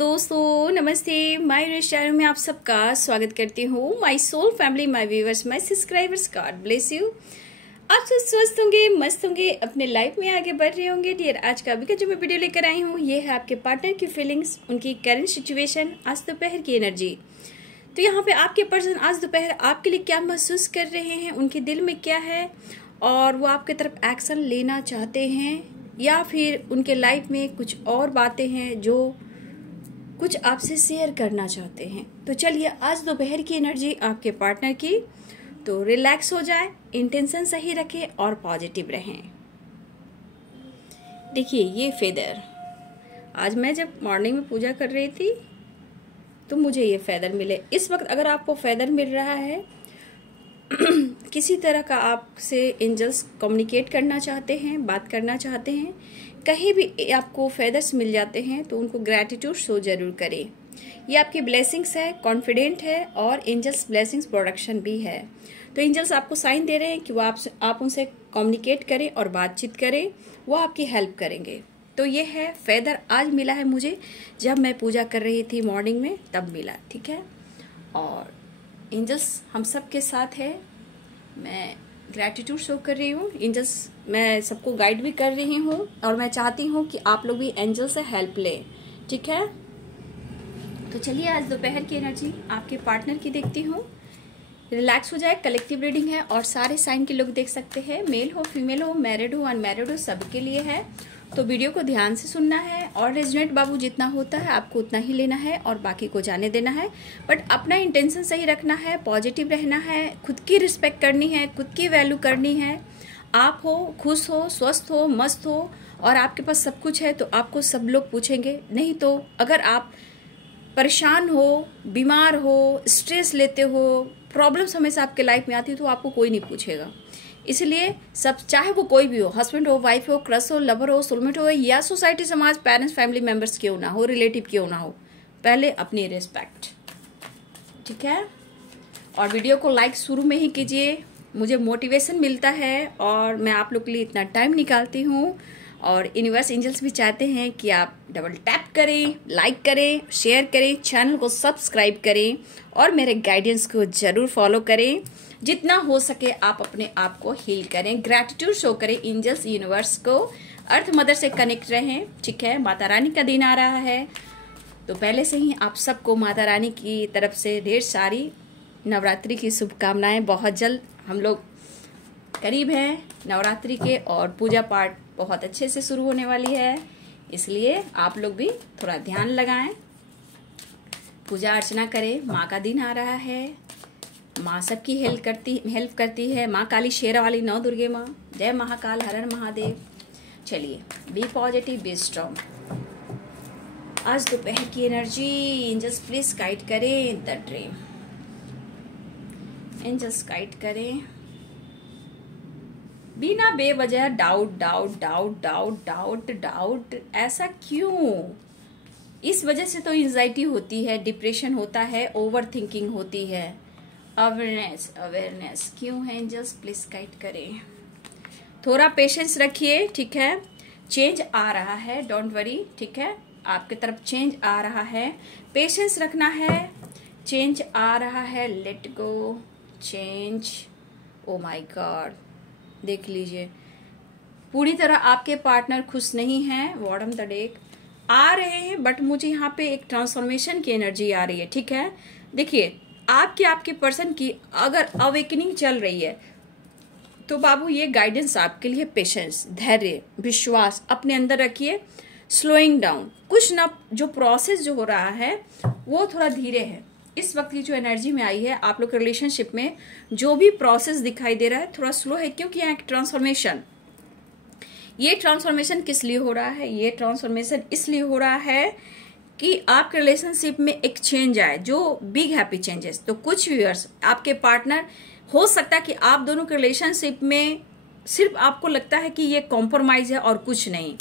दोस्तों, नमस्ते। My universe channel में आप सबका स्वागत करती हूँ। My soul family, my viewers, my subscribers, God bless you. आप सब स्वस्थ होंगे, मस्त होंगे, अपने लाइफ में आगे बढ़ रहे होंगे। डियर, आज का अभी का जो मैं वीडियो लेकर आई हूँ, ये है आपके पार्टनर की फीलिंग्स, उनकी करंट सिचुएशन, आज दोपहर की एनर्जी। तो यहाँ पे आपके पर्सन आज दोपहर आपके लिए क्या महसूस कर रहे हैं, उनके दिल में क्या है, और वो आपकी तरफ एक्शन लेना चाहते हैं या फिर उनके लाइफ में कुछ और बातें हैं जो कुछ आपसे शेयर करना चाहते हैं। तो चलिए, आज दोपहर की एनर्जी आपके पार्टनर की। तो रिलैक्स हो जाए, इंटेंशन सही रखें और पॉजिटिव रहें। देखिए, ये फेदर, आज मैं जब मॉर्निंग में पूजा कर रही थी तो मुझे ये फेदर मिले। इस वक्त अगर आपको फेदर मिल रहा है, किसी तरह का आपसे एंजल्स कम्युनिकेट करना चाहते हैं, बात करना चाहते हैं, कहीं भी आपको फेदर्स मिल जाते हैं तो उनको ग्रैटिट्यूड शो जरूर करें। ये आपकी ब्लेसिंग्स है, कॉन्फिडेंट है, और एंजल्स ब्लेसिंग्स प्रोडक्शन भी है। तो एंजल्स आपको साइन दे रहे हैं कि वो आप उनसे कम्युनिकेट करें और बातचीत करें, वो आपकी हेल्प करेंगे। तो ये है फेदर, आज मिला है मुझे, जब मैं पूजा कर रही थी मॉर्निंग में तब मिला। ठीक है, और एंजल्स हम सब के साथ है। मैं ग्रैटिट्यूड शो कर रही हूँ। एंजल्स, मैं सबको गाइड भी कर रही हूँ और मैं चाहती हूँ कि आप लोग भी एंजल से हेल्प लें। ठीक है, तो चलिए आज दोपहर की एनर्जी आपके पार्टनर की देखती हूँ। रिलैक्स हो जाए, कलेक्टिव रीडिंग है और सारे साइन के लोग देख सकते हैं, मेल हो, फीमेल हो, मैरिड हो, अनमैरिड हो, सबके लिए है। तो वीडियो को ध्यान से सुनना है और रेजोनेट बाबू जितना होता है आपको उतना ही लेना है और बाकी को जाने देना है। बट अपना इंटेंशन सही रखना है, पॉजिटिव रहना है, खुद की रिस्पेक्ट करनी है, खुद की वैल्यू करनी है। आप हो, खुश हो, स्वस्थ हो, मस्त हो और आपके पास सब कुछ है तो आपको सब लोग पूछेंगे। नहीं तो अगर आप परेशान हो, बीमार हो, स्ट्रेस लेते हो, प्रॉब्लम्स हमेशा आपके लाइफ में आती है तो आपको कोई नहीं पूछेगा। इसलिए सब, चाहे वो कोई भी हो, हस्बैंड हो, वाइफ हो, क्रश हो, लवर हो, सोलमेट हो, या सोसाइटी, समाज, पेरेंट्स, फैमिली मेंबर्स क्यों ना हो, रिलेटिव क्यों ना हो, पहले अपनी रिस्पेक्ट। ठीक है, और वीडियो को लाइक शुरू में ही कीजिए, मुझे मोटिवेशन मिलता है और मैं आप लोग के लिए इतना टाइम निकालती हूँ। और यूनिवर्स एंजल्स भी चाहते हैं कि आप डबल टैप करें, लाइक करें, शेयर करें, चैनल को सब्सक्राइब करें और मेरे गाइडेंस को जरूर फॉलो करें। जितना हो सके आप अपने आप को हील करें, ग्रैटिट्यूड शो करें एंजल्स यूनिवर्स को, अर्थ मदर से कनेक्ट रहें। ठीक है, माता रानी का दिन आ रहा है तो पहले से ही आप सबको माता रानी की तरफ से ढेर सारी नवरात्रि की शुभकामनाएं। बहुत जल्द हम लोग करीब हैं नवरात्रि के और पूजा पाठ बहुत अच्छे से शुरू होने वाली है, इसलिए आप लोग भी थोड़ा ध्यान लगाएं, पूजा अर्चना करें। माँ का दिन आ रहा है, माँ सबकी हेल्प करती है। माँ काली, शेरा वाली, नौ दुर्गे माँ, जय महाकाल, हर हर महादेव। चलिए, बी पॉजिटिव, बी स्ट्रॉन्ग। आज दोपहर की एनर्जी एंजल्स प्लीज गाइड करें द ड्रीम। एंजल्स गाइड करें। बिना बेवजह doubt doubt doubt doubt doubt doubt, ऐसा क्यों? इस वजह से तो एंजाइटी होती है, डिप्रेशन होता है, ओवर थिंकिंग होती है। अवेयरनेस, अवेयरनेस क्यों है? एंजल्स प्लीज गाइड करें। थोड़ा पेशेंस रखिए। ठीक है, चेंज आ रहा है, डोंट वरी। ठीक है, आपके तरफ चेंज आ रहा है, पेशेंस रखना है। चेंज आ रहा है, let go, change. Oh my God, देख लीजिए, पूरी तरह आपके पार्टनर खुश नहीं है। बॉटम द डेक आ रहे हैं, बट मुझे यहाँ पे एक ट्रांसफॉर्मेशन की एनर्जी आ रही है। ठीक है, देखिए, आपके पर्सन की अगर अवेकनिंग चल रही है तो बाबू ये गाइडेंस आपके लिए, पेशेंस, धैर्य, विश्वास अपने अंदर रखिए। स्लोइंग डाउन, कुछ ना, जो प्रोसेस जो हो रहा है वो थोड़ा धीरे है। इस वक्त की जो एनर्जी में आई है आप लोग के रिलेशनशिप में, जो भी प्रोसेस दिखाई दे रहा है थोड़ा स्लो है, क्योंकि यहाँ एक ट्रांसफॉर्मेशन। ये ट्रांसफॉर्मेशन किस लिए हो रहा है? ये ट्रांसफॉर्मेशन इसलिए हो रहा है कि आपके रिलेशनशिप में एक चेंज आए, जो बिग हैप्पी चेंजेस। तो कुछ व्यूअर्स, आपके पार्टनर, हो सकता है कि आप दोनों के रिलेशनशिप में सिर्फ आपको लगता है कि ये कॉम्प्रोमाइज है और कुछ नहीं।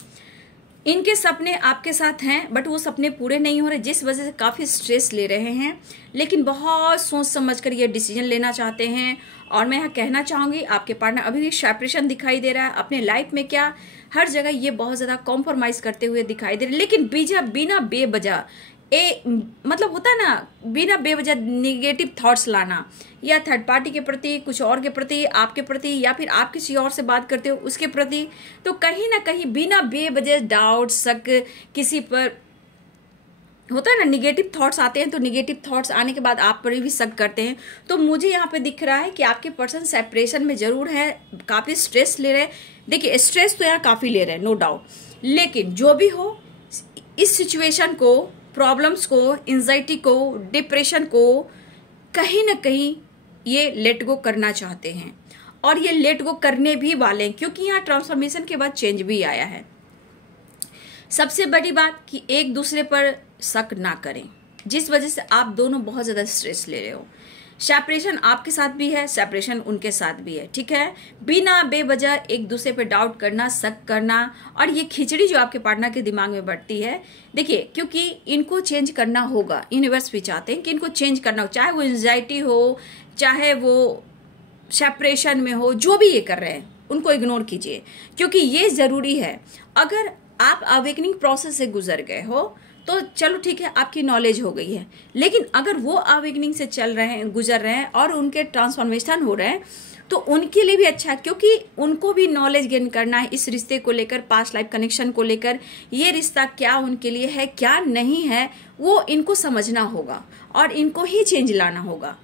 इनके सपने आपके साथ हैं बट वो सपने पूरे नहीं हो रहे, जिस वजह से काफी स्ट्रेस ले रहे हैं, लेकिन बहुत सोच समझ कर ये डिसीजन लेना चाहते हैं। और मैं यहाँ कहना चाहूंगी, आपके पार्टनर अभी भी सेपरेशन दिखाई दे रहा है अपने लाइफ में, क्या हर जगह ये बहुत ज्यादा कॉम्प्रोमाइज करते हुए दिखाई दे रहे हैं, लेकिन बिना बेवजह मतलब होता है ना, बिना बेवजह निगेटिव थॉट्स लाना, या थर्ड पार्टी के प्रति, कुछ और के प्रति, आपके प्रति, या फिर आप किसी और से बात करते हो उसके प्रति, तो कहीं ना कहीं बिना बेवजह डाउट, शक, किसी पर होता है ना, निगेटिव थॉट्स आते हैं, तो निगेटिव थॉट्स आने के बाद आप पर भी शक करते हैं। तो मुझे यहाँ पे दिख रहा है कि आपके पर्सन सेपरेशन में जरूर है, काफी स्ट्रेस ले रहे हैं। देखिए स्ट्रेस तो यहाँ काफी ले रहे हैं, नो डाउट, लेकिन जो भी हो, इस सिचुएशन को, प्रॉब्लम्स को, एंजाइटी को, डिप्रेशन को कहीं ना कहीं ये लेट गो करना चाहते हैं, और ये लेट गो करने भी वाले हैं, क्योंकि यहाँ ट्रांसफॉर्मेशन के बाद चेंज भी आया है। सबसे बड़ी बात कि एक दूसरे पर शक ना करें, जिस वजह से आप दोनों बहुत ज्यादा स्ट्रेस ले रहे हो। सेपरेशन आपके साथ भी है, सेपरेशन उनके साथ भी है, ठीक है। बिना बेवजह एक दूसरे पे डाउट करना, शक करना, और ये खिचड़ी जो आपके पार्टनर के दिमाग में बढ़ती है, देखिए क्योंकि इनको चेंज करना होगा, यूनिवर्स भी चाहते हैं कि इनको चेंज करना हो, चाहे वो एंजाइटी हो, चाहे वो सेपरेशन में हो, जो भी ये कर रहे हैं उनको इग्नोर कीजिए, क्योंकि ये जरूरी है। अगर आप अवेकनिंग प्रोसेस से गुजर गए हो तो चलो ठीक है, आपकी नॉलेज हो गई है, लेकिन अगर वो अवेकनिंग से चल रहे हैं, गुजर रहे हैं, और उनके ट्रांसफॉर्मेशन हो रहे हैं, तो उनके लिए भी अच्छा है, क्योंकि उनको भी नॉलेज गेन करना है इस रिश्ते को लेकर, पास्ट लाइफ कनेक्शन को लेकर। ये रिश्ता क्या उनके लिए है, क्या नहीं है, वो इनको समझना होगा और इनको ही चेंज लाना होगा।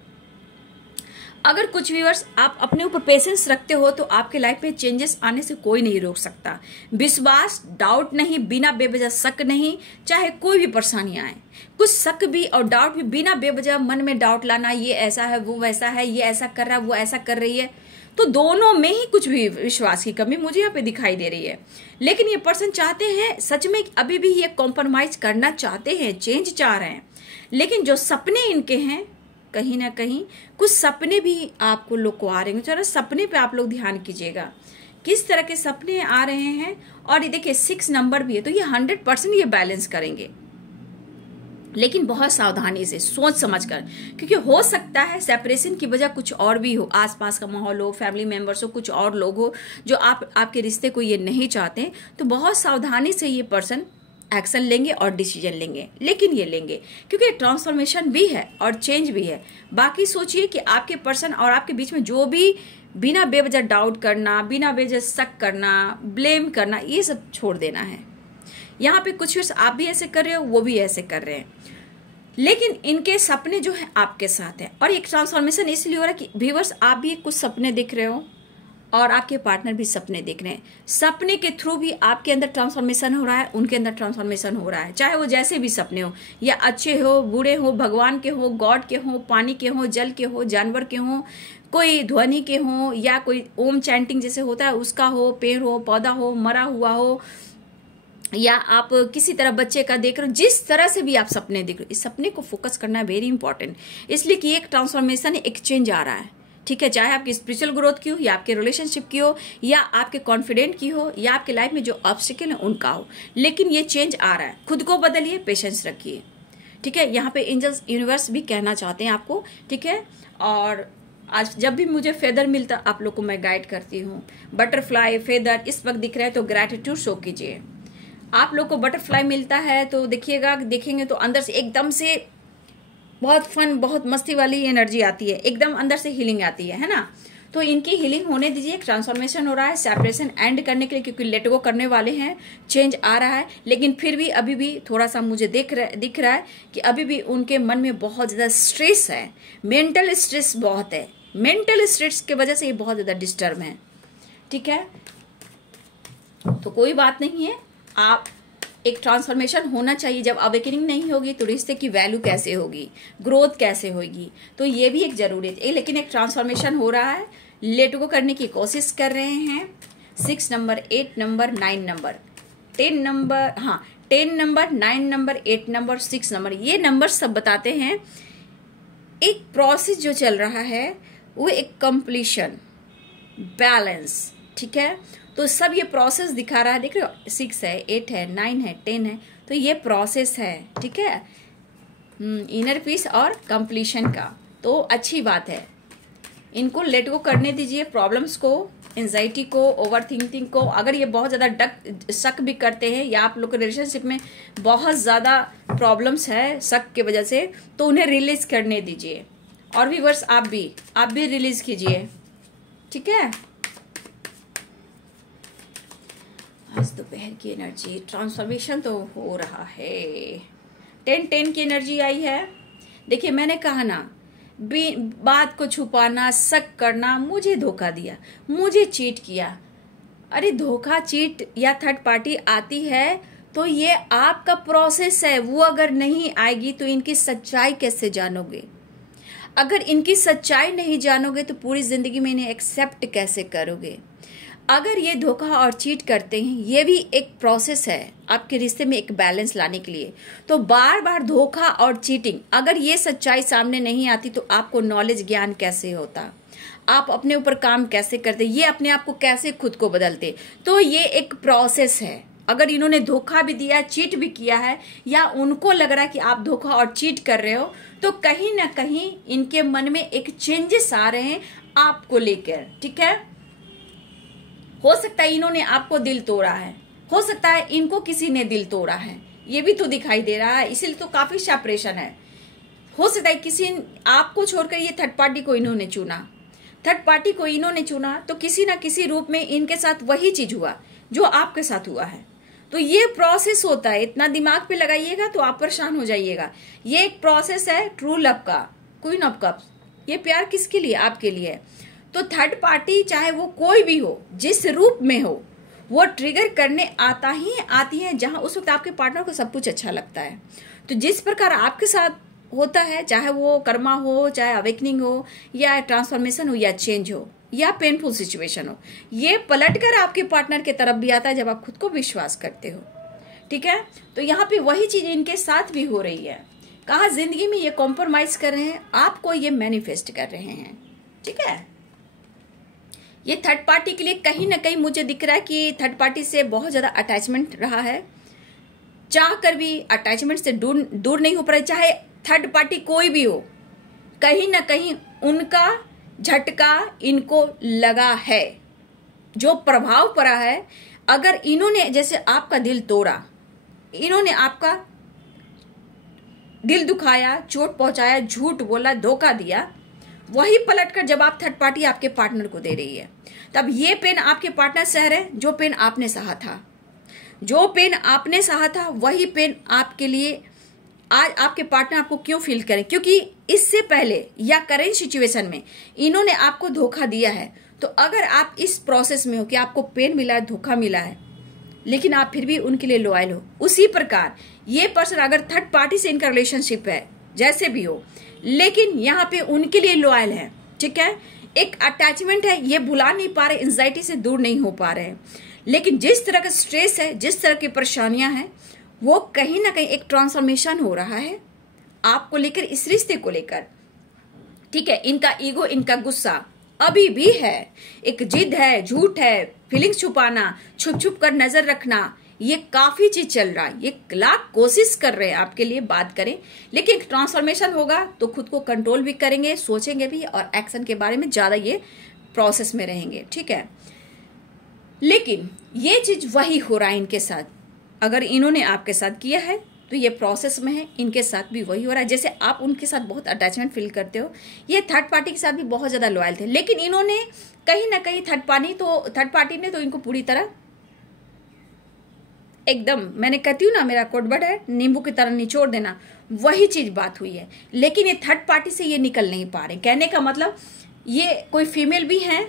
अगर कुछ व्यूअर्स आप अपने ऊपर पेशेंस रखते हो तो आपके लाइफ में चेंजेस आने से कोई नहीं रोक सकता। विश्वास, डाउट नहीं, बिना बेवजह शक नहीं, चाहे कोई भी परेशानी आए, कुछ शक भी और डाउट भी, बिना बेवजह मन में डाउट लाना, ये ऐसा है, वो वैसा है, ये ऐसा कर रहा है, वो ऐसा कर रही है, तो दोनों में ही कुछ भी विश्वास की कमी मुझे यहाँ पे दिखाई दे रही है। लेकिन ये पर्सन चाहते हैं सच में, अभी भी ये कॉम्प्रोमाइज करना चाहते हैं, चेंज चाह रहे हैं, लेकिन जो सपने इनके हैं, कहीं ना कहीं कुछ सपने भी आपको लोग को आ रहे हैं। चलो सपने पे आप लोग ध्यान कीजिएगा, किस तरह के सपने आ रहे हैं। और ये देखिए 6 नंबर भी है, तो ये 100% ये बैलेंस करेंगे, लेकिन बहुत सावधानी से, सोच समझकर, क्योंकि हो सकता है सेपरेशन की वजह कुछ और भी हो, आसपास का माहौल हो, फैमिली मेंबर्स हो, कुछ और लोग हो जो आपके रिश्ते को ये नहीं चाहते। तो बहुत सावधानी से ये पर्सन एक्शन लेंगे और डिसीजन लेंगे, लेकिन ये लेंगे क्योंकि ट्रांसफॉर्मेशन भी है और चेंज भी है। बाकी सोचिए कि आपके पर्सन और आपके बीच में जो भी बिना बेवजह डाउट करना, बिना बेवजह शक करना, ब्लेम करना, ये सब छोड़ देना है। यहाँ पे कुछ आप भी ऐसे कर रहे हो, वो भी ऐसे कर रहे हैं, लेकिन इनके सपने जो है आपके साथ है। और एक ट्रांसफॉर्मेशन इसलिए हो रहा है कि व्यूअर्स आप भी कुछ सपने देख रहे हो और आपके पार्टनर भी सपने देख रहे हैं। सपने के थ्रू भी आपके अंदर ट्रांसफॉर्मेशन हो रहा है, उनके अंदर ट्रांसफॉर्मेशन हो रहा है, चाहे वो जैसे भी सपने हो, या अच्छे हो, बुरे हो, भगवान के हो, गॉड के हो, पानी के हो, जल के हो, जानवर के हो, कोई ध्वनि के हो, या कोई ओम चैंटिंग जैसे होता है उसका हो, पेड़ हो, पौधा हो, मरा हुआ हो, या आप किसी तरह बच्चे का देख रहे हो, जिस तरह से भी आप सपने देख रहे हो, इस सपने को फोकस करना है, वेरी इंपॉर्टेंट। इसलिए कि एक ट्रांसफॉर्मेशन, एक चेंज आ रहा है, ठीक है, चाहे आपकी स्पिरिचुअल ग्रोथ की हो, या आपके रिलेशनशिप की हो, या आपके कॉन्फिडेंट की हो, या आपके लाइफ में जो ऑब्स्टिकल है उनका हो, लेकिन ये चेंज आ रहा है। खुद को बदलिए, पेशेंस रखिए, ठीक है। यहाँ पे एंजल्स, यूनिवर्स भी कहना चाहते हैं आपको, ठीक है। और आज जब भी मुझे फेदर मिलता आप लोग को मैं गाइड करती हूँ। बटरफ्लाई, फेदर इस वक्त दिख रहा है तो ग्रैटिट्यूड शो कीजिए। आप लोग को बटरफ्लाई मिलता है तो देखिएगा, देखेंगे तो अंदर से एकदम से बहुत फन, बहुत मस्ती वाली एनर्जी आती है, एकदम अंदर से हीलिंग आती है ना। तो इनकी हीलिंग होने दीजिए, ट्रांसफॉर्मेशन हो रहा है, सेपरेशन एंड करने के लिए, क्योंकि लेट गो करने वाले हैं, चेंज आ रहा है। लेकिन फिर भी अभी भी थोड़ा सा मुझे दिख रहा है कि अभी भी उनके मन में बहुत ज्यादा स्ट्रेस है, मेंटल स्ट्रेस बहुत है, मेंटल स्ट्रेस की वजह से ये बहुत ज्यादा डिस्टर्ब है, ठीक है। तो कोई बात नहीं है, आप एक ट्रांसफॉर्मेशन होना चाहिए। जब अवेकनिंग नहीं होगी तो रिश्ते की वैल्यू कैसे होगी, ग्रोथ कैसे होगी, तो ये भी एक जरूरी है। लेकिन एक ट्रांसफॉर्मेशन हो रहा है, लेट गो करने की कोशिश कर रहे हैं। 6 नंबर, 8 नंबर, 9 नंबर, 10 नंबर, हाँ 10 नंबर, 9 नंबर, 8 नंबर, 6 नंबर, ये नंबर सब बताते हैं एक प्रोसेस जो चल रहा है, वो एक कंप्लीशन, बैलेंस, ठीक है। तो सब ये प्रोसेस दिखा रहा है, देख रहे हो, 6 है, 8 है, 9 है, 10 है, तो ये प्रोसेस है, ठीक है, इनर पीस और कंप्लीशन का। तो अच्छी बात है, इनको लेट गो करने दीजिए प्रॉब्लम्स को, एंजाइटी को, ओवर थिंकिंग को, अगर ये बहुत ज्यादा शक भी करते हैं या आप लोग के रिलेशनशिप में बहुत ज्यादा प्रॉब्लम्स है शक की वजह से, तो उन्हें रिलीज करने दीजिए। और व्यूअर्स आप भी रिलीज कीजिए, ठीक है। आज दोपहर की एनर्जी ट्रांसफॉर्मेशन तो हो रहा है। 10 की एनर्जी आई है। देखिए मैंने कहा ना, बात को छुपाना, शक करना, मुझे धोखा दिया, मुझे चीट किया। अरे धोखा, चीट या थर्ड पार्टी आती है तो ये आपका प्रोसेस है, वो अगर नहीं आएगी तो इनकी सच्चाई कैसे जानोगे? अगर इनकी सच्चाई नहीं जानोगे तो पूरी जिंदगी में इन्हें एक्सेप्ट कैसे करोगे? अगर ये धोखा और चीट करते हैं, ये भी एक प्रोसेस है आपके रिश्ते में एक बैलेंस लाने के लिए। तो बार बार धोखा और चीटिंग, अगर ये सच्चाई सामने नहीं आती तो आपको नॉलेज, ज्ञान कैसे होता? आप अपने ऊपर काम कैसे करते? ये अपने आप को कैसे खुद को बदलते? तो ये एक प्रोसेस है। अगर इन्होंने धोखा भी दिया, चीट भी किया है, या उनको लग रहा है कि आप धोखा और चीट कर रहे हो, तो कहीं ना कहीं इनके मन में एक चेंजेस आ रहे हैं आपको लेकर, ठीक है। हो सकता है इन्होंने आपको दिल तोड़ा है, हो सकता है इनको किसी ने दिल तोड़ा है, ये भी तो दिखाई दे रहा है, इसीलिए तो काफी सेपरेशन है। हो सकता है किसी आपको छोड़कर ये थर्ड पार्टी को इन्होंने चुना, थर्ड पार्टी को इन्होंने चुना, तो किसी ना किसी रूप में इनके साथ वही चीज हुआ जो आपके साथ हुआ है। तो ये प्रोसेस होता है, इतना दिमाग पे लगाइएगा तो आप परेशान हो जाइएगा। ये एक प्रोसेस है ट्रू लव का, क्वीन ऑफ कप्स। ये प्यार किसके लिए? आपके लिए है। तो थर्ड पार्टी चाहे वो कोई भी हो, जिस रूप में हो, वो ट्रिगर करने आती है जहां उस वक्त आपके पार्टनर को सब कुछ अच्छा लगता है। तो जिस प्रकार आपके साथ होता है, चाहे वो कर्मा हो, चाहे अवेकनिंग हो, या ट्रांसफॉर्मेशन हो, या चेंज हो, या पेनफुल सिचुएशन हो, ये पलटकर आपके पार्टनर के तरफ भी आता है जब आप खुद को विश्वास करते हो, ठीक है। तो यहाँ पे वही चीज इनके साथ भी हो रही है। कहा जिंदगी में ये कॉम्प्रोमाइज कर रहे हैं, आपको ये मैनिफेस्ट कर रहे हैं, ठीक है। ये थर्ड पार्टी के लिए कहीं ना कहीं मुझे दिख रहा है कि थर्ड पार्टी से बहुत ज्यादा अटैचमेंट रहा है, चाह कर भी अटैचमेंट से दूर नहीं हो पा रहा। चाहे थर्ड पार्टी कोई भी हो, कहीं ना कहीं उनका झटका इनको लगा है, जो प्रभाव पड़ा है। अगर इन्होंने जैसे आपका दिल तोड़ा, इन्होंने आपका दिल दुखाया, चोट पहुंचाया, झूठ बोला, धोखा दिया, वही पलटकर जब आप थर्ड पार्टी आपके पार्टनर को दे रही है, तब ये पेन आपके पार्टनर सह रहे हैं जो पेन आपने सहा था। जो पेन आपने सहा था वही पेन आपके लिए आज आपके पार्टनर आपको क्यों फील करें? क्योंकि इससे पहले या करेंट सिचुएशन में इन्होंने आपको धोखा दिया है। तो अगर आप इस प्रोसेस में हो कि आपको पेन मिला है, धोखा मिला है, लेकिन आप फिर भी उनके लिए लॉयल हो, उसी प्रकार ये पर्सन अगर थर्ड पार्टी से इनका रिलेशनशिप है, जैसे भी हो, लेकिन यहाँ पे उनके लिए लॉयल है, ठीक है। एक अटैचमेंट है, ये भुला नहीं पा रहे, एंजाइटी से दूर नहीं हो पा रहे हैं। लेकिन जिस तरह का स्ट्रेस है, जिस तरह की परेशानियां हैं, वो कहीं ना कहीं एक ट्रांसफॉर्मेशन हो रहा है आपको लेकर, इस रिश्ते को लेकर, ठीक है। इनका ईगो, इनका गुस्सा अभी भी है, एक जिद है, झूठ है, फीलिंग्स छुपाना, छुप छुप कर नजर रखना, ये काफी चीज चल रहा है। ये लाख कोशिश कर रहे हैं आपके लिए बात करें, लेकिन ट्रांसफॉर्मेशन होगा तो खुद को कंट्रोल भी करेंगे, सोचेंगे भी, और एक्शन के बारे में ज्यादा ये प्रोसेस में रहेंगे, ठीक है। लेकिन ये चीज वही हो रहा है इनके साथ। अगर इन्होंने आपके साथ किया है तो ये प्रोसेस में है, इनके साथ भी वही हो रहा है। जैसे आप उनके साथ बहुत अटैचमेंट फील करते हो, ये थर्ड पार्टी के साथ भी बहुत ज्यादा लॉयल थे, लेकिन इन्होंने कहीं ना कहीं थर्ड पार्टी ने तो इनको पूरी तरह एकदम, मैंने कहती हूँ ना, मेरा कोडवर्ड है नींबू की तरह निचोड़ देना, वही चीज बात हुई है। लेकिन ये थर्ड पार्टी से ये निकल नहीं पा रहे। कहने का मतलब ये कोई फीमेल भी हैं,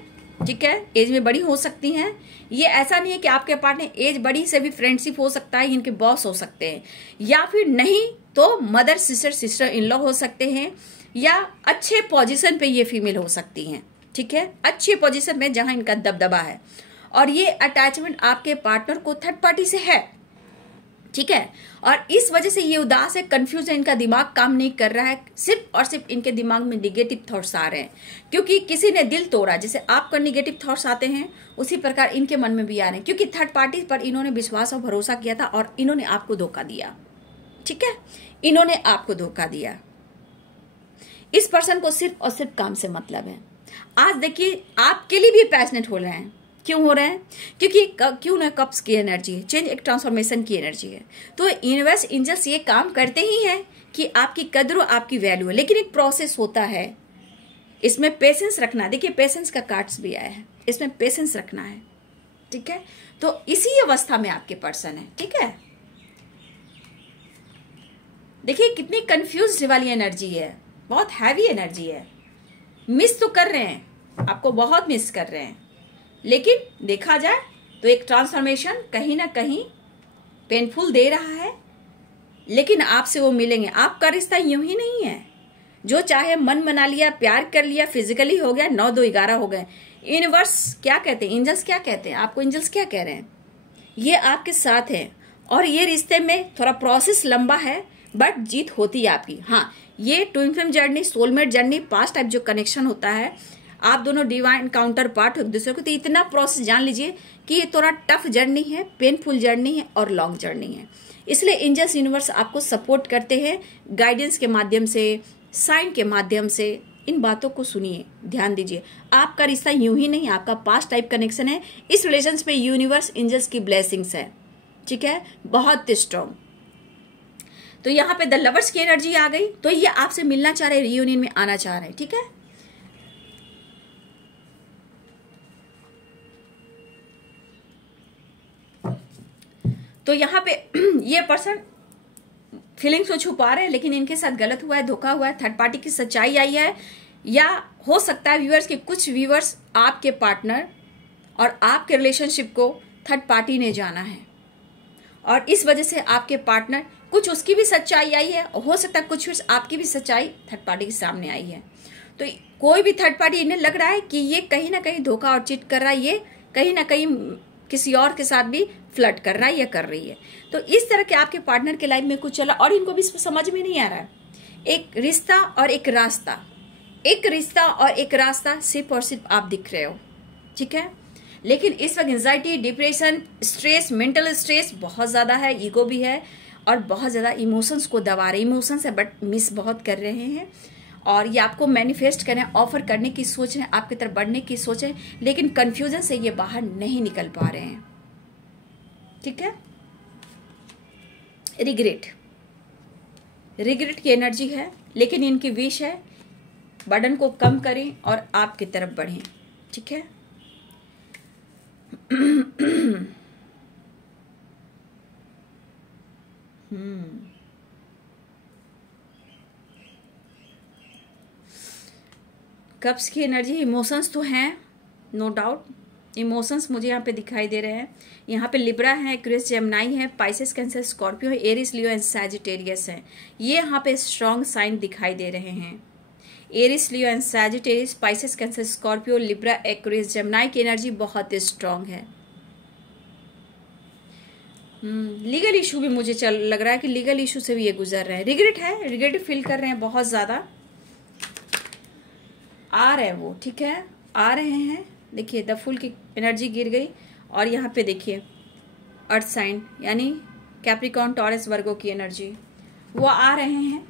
ठीक है, एज में बड़ी हो सकती हैं। ये ऐसा नहीं है कि आपके पार्टनर एज बड़ी से भी फ्रेंडशिप हो सकता है, इनके बॉस हो सकते हैं, या फिर नहीं तो मदर सिस्टर इन लॉ हो सकते हैं, या अच्छे पोजीशन पे ये फीमेल हो सकती हैं, ठीक है, अच्छे पोजीशन में जहां इनका दबदबा है। और ये अटैचमेंट आपके पार्टनर को थर्ड पार्टी से है, ठीक है। और इस वजह से ये उदास है, कंफ्यूज है, इनका दिमाग काम नहीं कर रहा है, सिर्फ और सिर्फ इनके दिमाग में निगेटिव थॉट्स आ रहे हैं, क्योंकि किसी ने दिल तोड़ा। जैसे आपका निगेटिव थॉट्स आते हैं, उसी प्रकार इनके मन में भी आ रहे हैं, क्योंकि थर्ड पार्टी पर इन्होंने विश्वास और भरोसा किया था और इन्होंने आपको धोखा दिया, ठीक है, इन्होंने आपको धोखा दिया। इस पर्सन को सिर्फ और सिर्फ काम से मतलब है, आज देखिए आपके लिए भी पैशनेट हो रहे हैं। क्यों हो रहे हैं? क्योंकि क्यों ना कप्स की एनर्जी है, चेंज एक ट्रांसफॉर्मेशन की एनर्जी है। तो यूनिवर्स एंजल्स ये काम करते ही हैं कि आपकी कद्र आपकी वैल्यू है, लेकिन एक प्रोसेस होता है, इसमें पेशेंस रखना। देखिए पेशेंस का कार्ड्स भी आया है, इसमें पेशेंस रखना है, ठीक है। तो इसी अवस्था में आपके पर्सन है, ठीक है। देखिए कितनी कंफ्यूज वाली एनर्जी है, बहुत हैवी एनर्जी है। मिस तो कर रहे हैं, आपको बहुत मिस कर रहे हैं, लेकिन देखा जाए तो एक ट्रांसफॉर्मेशन कहीं ना कहीं पेनफुल दे रहा है, लेकिन आपसे वो मिलेंगे। आपका रिश्ता यूं ही नहीं है, जो चाहे मन मना लिया, प्यार कर लिया, फिजिकली हो गया, 9 2 11 हो गए। यूनिवर्स क्या कहते हैं, एंजल्स क्या कहते हैं, आपको एंजल्स क्या कह रहे हैं, ये आपके साथ है। और ये रिश्ते में थोड़ा प्रोसेस लंबा है, बट जीत होती है आपकी। हाँ, ये twin flame journey, soulmate journey, past type जो कनेक्शन होता है, आप दोनों डिवाइन काउंटर पार्ट हो एक दूसरे को, तो इतना प्रोसेस जान लीजिए कि ये थोड़ा टफ जर्नी है, पेनफुल जर्नी है और लॉन्ग जर्नी है। इसलिए एंजल्स यूनिवर्स आपको सपोर्ट करते हैं गाइडेंस के माध्यम से, साइन के माध्यम से। इन बातों को सुनिए, ध्यान दीजिए। आपका रिश्ता यूं ही नहीं, आपका पास्ट टाइप कनेक्शन है। इस रिलेशन में यूनिवर्स एंजल्स की ब्लेसिंग्स है, ठीक है, बहुत स्ट्रॉन्ग। तो यहाँ पे द लवर्स की एनर्जी आ गई, तो ये आपसे मिलना चाह रहे हैं, रियूनियन में आना चाह रहे हैं, ठीक है। तो यहाँ पे ये पर्सन फीलिंग्स को छुपा रहे हैं, लेकिन इनके साथ गलत हुआ है, धोखा हुआ है, थर्ड पार्टी की सच्चाई आई है। या हो सकता है व्यूअर्स के कुछ व्यूअर्स आपके पार्टनर और आपके रिलेशनशिप को थर्ड पार्टी ने जाना है, और इस वजह से आपके पार्टनर कुछ उसकी भी सच्चाई आई है, और हो सकता है कुछ आपकी भी सच्चाई थर्ड पार्टी के सामने आई है। तो कोई भी थर्ड पार्टी, इन्हें लग रहा है कि ये कहीं ना कहीं धोखा और चीट कर रहा है, ये कहीं ना कहीं किसी और के साथ भी फ्लर्ट कर रहा है या कर रही है। तो इस तरह के आपके पार्टनर के लाइफ में कुछ चला, और इनको भी समझ में नहीं आ रहा है। एक रिश्ता और एक रास्ता, एक रिश्ता और एक रास्ता सिर्फ और सिर्फ आप दिख रहे हो, ठीक है। लेकिन इस वक्त anxiety, depression, stress, mental stress बहुत ज्यादा है, ईगो भी है, और बहुत ज्यादा इमोशंस को दबा रहे, इमोशंस है बट मिस बहुत कर रहे हैं। और ये आपको मैनिफेस्ट करें, ऑफर करने की सोच है, आपकी तरफ बढ़ने की सोच है, लेकिन कंफ्यूजन से ये बाहर नहीं निकल पा रहे हैं, ठीक है। रिग्रेट, रिग्रेट की एनर्जी है, लेकिन इनकी विश है बर्डन को कम करें और आपकी तरफ बढ़ें, ठीक है। कप्स की एनर्जी, इमोशंस तो हैं, नो डाउट, इमोशंस मुझे यहाँ पे दिखाई दे रहे हैं। यहाँ पे लिब्रा है, एक्वेरियस, जेमिनी है, पाइसेस, कैंसर, स्कॉर्पियो है, एरिस, लियो एंड सैजिटेरियस है। ये यहाँ पे स्ट्रॉन्ग साइन दिखाई दे रहे हैं। Aries, Leo and Sagittarius, Pisces, Cancer, Scorpio, Libra, Aquarius, Gemini की एनर्जी बहुत स्ट्रॉन्ग है। लीगल इशू भी मुझे लग रहा है कि लीगल इशू से भी ये गुजर रहे हैं। रिग्रेट है, रिग्रेट फील कर रहे हैं बहुत ज्यादा, आ रहे हैं वो, ठीक है, आ रहे हैं। देखिए द फुल की एनर्जी गिर गई, और यहाँ पे देखिए अर्थ साइन यानी कैप्रिकॉर्न, टॉरस, वर्गो की एनर्जी, वो आ रहे हैं,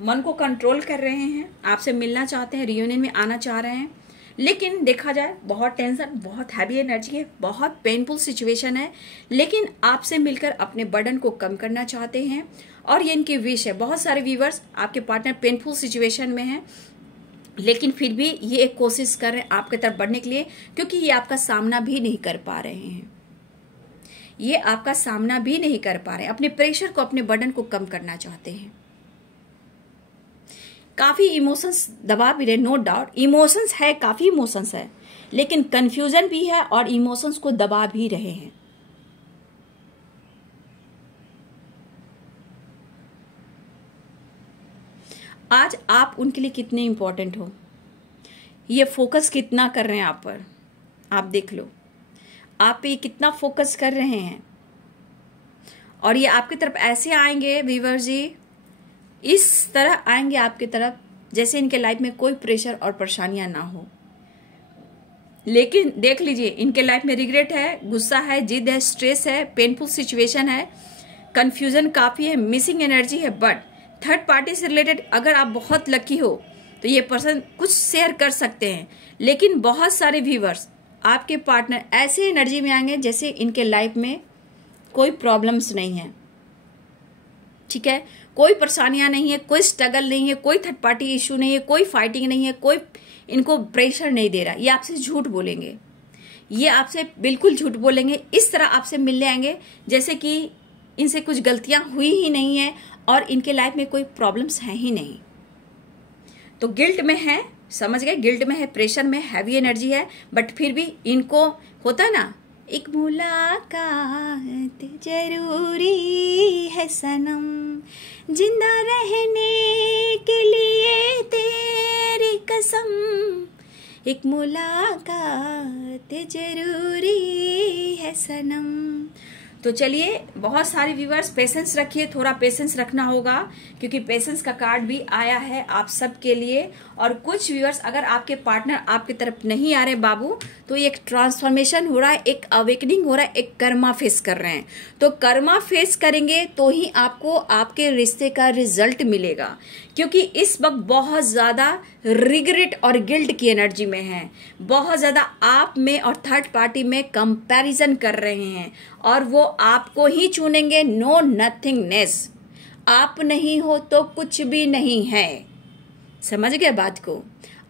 मन को कंट्रोल कर रहे हैं, आपसे मिलना चाहते हैं, रियूनियन में आना चाह रहे हैं। लेकिन देखा जाए बहुत टेंशन, बहुत हैवी एनर्जी है, बहुत पेनफुल सिचुएशन है, लेकिन आपसे मिलकर अपने बर्डन को कम करना चाहते हैं, और ये इनकी विश है। बहुत सारे व्यूवर्स आपके पार्टनर पेनफुल सिचुएशन में हैं, लेकिन फिर भी ये एक कोशिश कर रहे हैं आपके तरफ बढ़ने के लिए, क्योंकि ये आपका सामना भी नहीं कर पा रहे हैं, ये आपका सामना भी नहीं कर पा रहे हैं, अपने प्रेशर को, अपने बर्डन को कम करना चाहते हैं। काफी इमोशंस दबा भी रहे, नो डाउट इमोशंस है, काफी इमोशंस है, लेकिन कंफ्यूजन भी है और इमोशंस को दबा भी रहे हैं। आज आप उनके लिए कितने इंपॉर्टेंट हो, ये फोकस कितना कर रहे हैं आप पर, आप देख लो, आप पे कितना फोकस कर रहे हैं। और ये आपकी तरफ ऐसे आएंगे व्यूअर जी, इस तरह आएंगे आपकी तरफ जैसे इनके लाइफ में कोई प्रेशर और परेशानियां ना हो। लेकिन देख लीजिए इनके लाइफ में रिग्रेट है, गुस्सा है, जिद है, स्ट्रेस है, पेनफुल सिचुएशन है, कंफ्यूजन काफी है, मिसिंग एनर्जी है। बट थर्ड पार्टी से रिलेटेड अगर आप बहुत लकी हो तो ये पर्सन कुछ शेयर कर सकते हैं, लेकिन बहुत सारे व्यूअर्स आपके पार्टनर ऐसे एनर्जी में आएंगे जैसे इनके लाइफ में कोई प्रॉब्लम्स नहीं है, ठीक है, कोई परेशानियां नहीं है, कोई स्ट्रगल नहीं है, कोई थर्ड पार्टी इशू नहीं है, कोई फाइटिंग नहीं है, कोई इनको प्रेशर नहीं दे रहा। ये आपसे झूठ बोलेंगे, ये आपसे बिल्कुल झूठ बोलेंगे, इस तरह आपसे मिलने आएंगे जैसे कि इनसे कुछ गलतियां हुई ही नहीं है और इनके लाइफ में कोई प्रॉब्लम्स हैं ही नहीं। तो गिल्ट में है, समझ गए, गिल्ट में है, प्रेशर में, हैवी एनर्जी है, बट फिर भी इनको होता है ना, एक मुलाकात जरूरी है सनम, जिंदा रहने के लिए तेरी कसम, एक मुलाकात जरूरी है सनम। तो चलिए, बहुत सारे व्यूअर्स पेशेंस रखिए, थोड़ा पेशेंस रखना होगा क्योंकि पेशेंस का कार्ड भी आया है आप सब के लिए। और कुछ व्यूअर्स अगर आपके पार्टनर आपकी तरफ नहीं आ रहे बाबू, तो ये एक ट्रांसफॉर्मेशन हो रहा है, एक अवेकनिंग हो रहा है, एक कर्मा फेस कर रहे हैं। तो कर्मा फेस करेंगे तो ही आपको आपके रिश्ते का रिजल्ट मिलेगा, क्योंकि इस वक्त बहुत ज्यादा रिग्रेट और गिल्ट की एनर्जी में है, बहुत ज्यादा आप में और थर्ड पार्टी में कंपैरिजन कर रहे हैं और वो आपको ही चुनेंगे। नो नथिंगनेस, आप नहीं हो तो कुछ भी नहीं है, समझ गए बात को,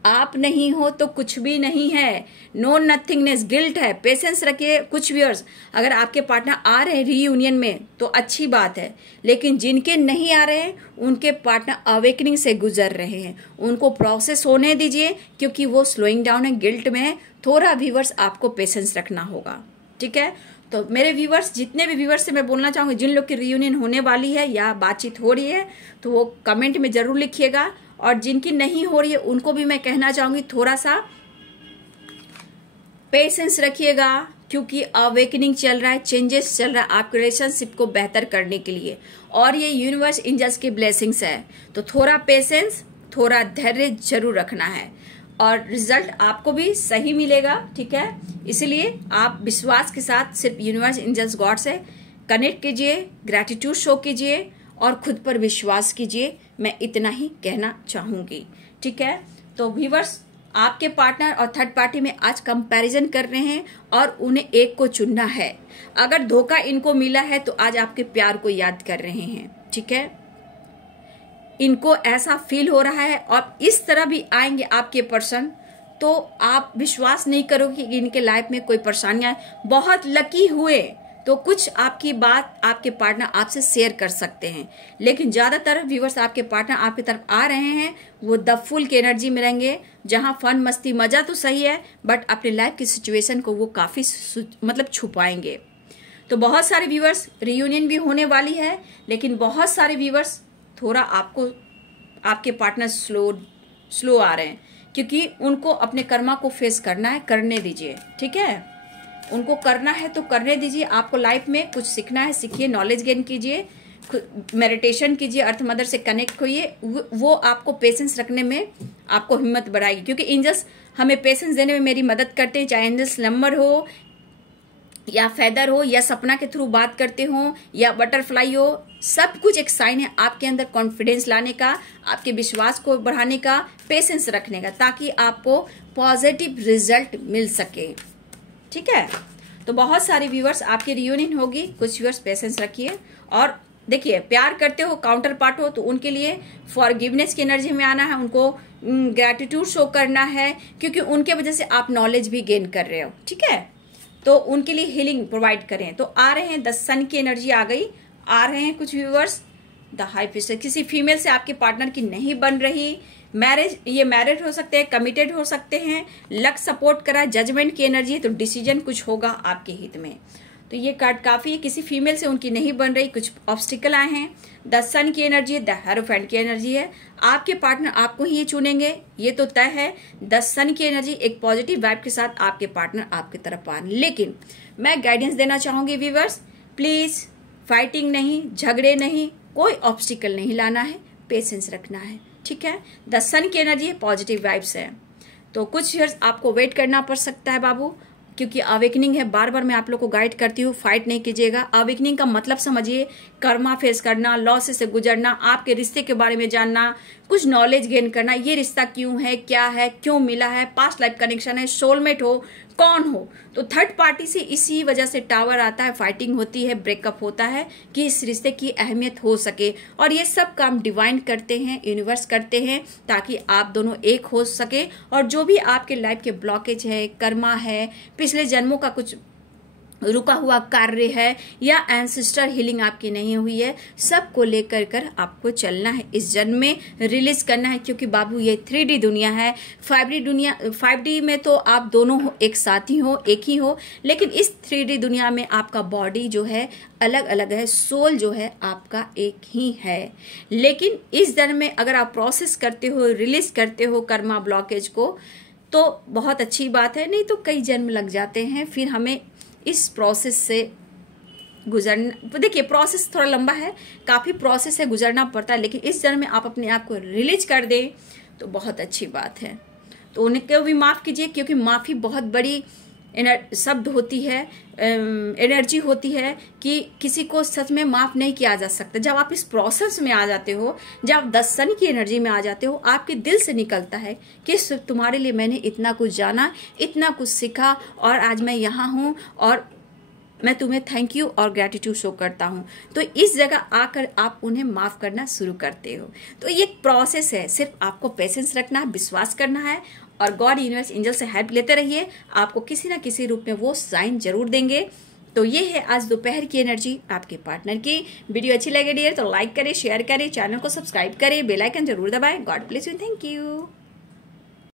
आप नहीं हो तो कुछ भी नहीं है, नो नथिंगनेस, गिल्ट है, पेशेंस रखिए। कुछ व्यूअर्स अगर आपके पार्टनर आ रहे हैं रीयूनियन में तो अच्छी बात है, लेकिन जिनके नहीं आ रहे हैं उनके पार्टनर अवेकनिंग से गुजर रहे हैं, उनको प्रोसेस होने दीजिए क्योंकि वो स्लोइंग डाउन है, गिल्ट में है। थोड़ा व्यूअर्स आपको पेशेंस रखना होगा, ठीक है। तो मेरे व्यूअर्स, जितने भी व्यूअर्स से मैं बोलना चाहूंगी, जिन लोग की रीयूनियन होने वाली है या बातचीत हो रही है तो वो कमेंट में जरूर लिखिएगा, और जिनकी नहीं हो रही है उनको भी मैं कहना चाहूंगी थोड़ा सा पेशेंस रखिएगा, क्योंकि अवेकनिंग चल रहा है, चेंजेस चल रहा है आपके रिलेशनशिप को बेहतर करने के लिए, और ये यूनिवर्स एंजल्स की ब्लेसिंग्स है। तो थोड़ा पेशेंस, थोड़ा धैर्य जरूर रखना है और रिजल्ट आपको भी सही मिलेगा, ठीक है। इसलिए आप विश्वास के साथ सिर्फ यूनिवर्स एंजल्स गॉड से कनेक्ट कीजिए, ग्रैटिट्यूड शो कीजिए और खुद पर विश्वास कीजिए। मैं इतना ही कहना चाहूंगी, ठीक है। तो व्यूअर्स, आपके पार्टनर और थर्ड पार्टी में आज कंपैरिजन कर रहे हैं और उन्हें एक को चुनना है। अगर धोखा इनको मिला है तो आज आपके प्यार को याद कर रहे हैं, ठीक है। इनको ऐसा फील हो रहा है और इस तरह भी आएंगे आपके पर्सन, तो आप विश्वास नहीं करोगे कि इनके लाइफ में कोई परेशानियां, बहुत लकी हुए तो कुछ आपकी बात आपके पार्टनर आपसे शेयर कर सकते हैं, लेकिन ज्यादातर व्यूअर्स आपके पार्टनर आपकी तरफ आ रहे हैं वो द फुल की एनर्जी में रहेंगे, जहां फन मस्ती मजा तो सही है बट अपनी लाइफ की सिचुएशन को वो काफी मतलब छुपाएंगे। तो बहुत सारे व्यूअर्स रियूनियन भी होने वाली है, लेकिन बहुत सारे व्यूअर्स थोड़ा आपको आपके पार्टनर स्लो आ रहे हैं क्योंकि उनको अपने कर्मा को फेस करना है, करने दीजिए, ठीक है। उनको करना है तो करने दीजिए। आपको लाइफ में कुछ सीखना है, सीखिए, नॉलेज गेन कीजिए, मेडिटेशन कीजिए, अर्थ मदर से कनेक्ट होइए, वो आपको पेशेंस रखने में आपको हिम्मत बढ़ाएगी, क्योंकि एंजल्स हमें पेशेंस देने में मेरी मदद करते हैं, चाहे एंजल्स नंबर हो या फेदर हो या सपना के थ्रू बात करते हो या बटरफ्लाई हो, सब कुछ एक साइन है आपके अंदर कॉन्फिडेंस लाने का, आपके विश्वास को बढ़ाने का, पेशेंस रखने का, ताकि आपको पॉजिटिव रिजल्ट मिल सके, ठीक है। तो बहुत सारे व्यूअर्स आपकी रियूनियन होगी, कुछ व्यूअर्स पेशेंस रखिए। और देखिए, प्यार करते हो, काउंटर पार्ट हो, तो उनके लिए फॉरगिवनेस की एनर्जी में आना है, उनको ग्रैटिट्यूड शो करना है, क्योंकि उनके वजह से आप नॉलेज भी गेन कर रहे हो, ठीक है। तो उनके लिए हीलिंग प्रोवाइड करें। तो आ रहे हैं 10 सन की एनर्जी आ गई, आ रहे हैं कुछ व्यूअर्स द हाई प्रीस्टेस। किसी फीमेल से आपके पार्टनर की नहीं बन रही, मैरिज, ये मैरिड हो सकते हैं, कमिटेड हो सकते हैं, लक सपोर्ट करा, जजमेंट की एनर्जी है, तो डिसीजन कुछ होगा आपके हित में। तो ये कार्ड काफी है। किसी फीमेल से उनकी नहीं बन रही, कुछ ऑब्स्टिकल आए हैं, द सन की एनर्जी है, द हेरोफेंट की एनर्जी है। आपके पार्टनर आपको ही चुनेंगे, ये तो तय है। द सन की एनर्जी एक पॉजिटिव वाइब के साथ आपके पार्टनर आपकी तरफ आ रहे। लेकिन मैं गाइडेंस देना चाहूंगी व्यूअर्स, प्लीज फाइटिंग नहीं, झगड़े नहीं, कोई ऑब्स्टिकल नहीं लाना है, पेशेंस रखना है, ठीक है। द सन की एनर्जी है, पॉजिटिव वाइब्स है। तो कुछ ईयर्स आपको वेट करना पड़ सकता है बाबू, क्योंकि अवेकनिंग है। बार बार मैं आप लोग को गाइड करती हूँ, फाइट नहीं कीजिएगा। अवेकनिंग का मतलब समझिए, कर्मा फेस करना, लॉस से गुजरना, आपके रिश्ते के बारे में जानना, कुछ नॉलेज गेन करना, ये रिश्ता क्यों है, क्या है, क्यों मिला है, पास्ट लाइफ कनेक्शन है, सोलमेट हो, कौन हो। तो थर्ड पार्टी से इसी वजह से टावर आता है, फाइटिंग होती है, ब्रेकअप होता है कि इस रिश्ते की अहमियत हो सके। और ये सब काम डिवाइन करते हैं, यूनिवर्स करते हैं, ताकि आप दोनों एक हो सके। और जो भी आपके लाइफ के ब्लॉकेज है, कर्मा है, पिछले जन्मों का कुछ रुका हुआ कार्य है, या एंसेस्टर हीलिंग आपकी नहीं हुई है, सबको लेकर कर आपको चलना है, इस जन्म में रिलीज करना है। क्योंकि बाबू ये 3D दुनिया है, 5D में तो आप दोनों एक साथ ही हो, एक ही हो, लेकिन इस 3D दुनिया में आपका बॉडी जो है अलग अलग है, सोल जो है आपका एक ही है। लेकिन इस जन्म में अगर आप प्रोसेस करते हो, रिलीज करते हो कर्मा ब्लॉकेज को, तो बहुत अच्छी बात है, नहीं तो कई जन्म लग जाते हैं। फिर हमें इस प्रोसेस से गुजरना, देखिए प्रोसेस थोड़ा लंबा है, काफ़ी प्रोसेस है, गुजरना पड़ता है। लेकिन इस जन्म में आप अपने आप को रिलीज कर दें तो बहुत अच्छी बात है। तो उनको भी माफ़ कीजिए, क्योंकि माफ़ी बहुत बड़ी शब्द होती है, एनर्जी होती है कि किसी को सच में माफ़ नहीं किया जा सकता। जब आप इस प्रोसेस में आ जाते हो, जब आप 10 शनि की एनर्जी में आ जाते हो, आपके दिल से निकलता है कि तुम्हारे लिए मैंने इतना कुछ जाना, इतना कुछ सीखा, और आज मैं यहाँ हूँ, और मैं तुम्हें थैंक यू और ग्रैटिट्यूड शो करता हूँ। तो इस जगह आकर आप उन्हें माफ़ करना शुरू करते हो। तो ये एक प्रोसेस है, सिर्फ आपको पेशेंस रखना है, विश्वास करना है, और गॉड, यूनिवर्स, एंजल से हेल्प लेते रहिए। आपको किसी ना किसी रूप में वो साइन जरूर देंगे। तो ये है आज दोपहर की एनर्जी आपके पार्टनर की। वीडियो अच्छी लगे डियर तो लाइक करें, शेयर करें, चैनल को सब्सक्राइब करें, बेल आइकन जरूर दबाएं। God bless you, thank you.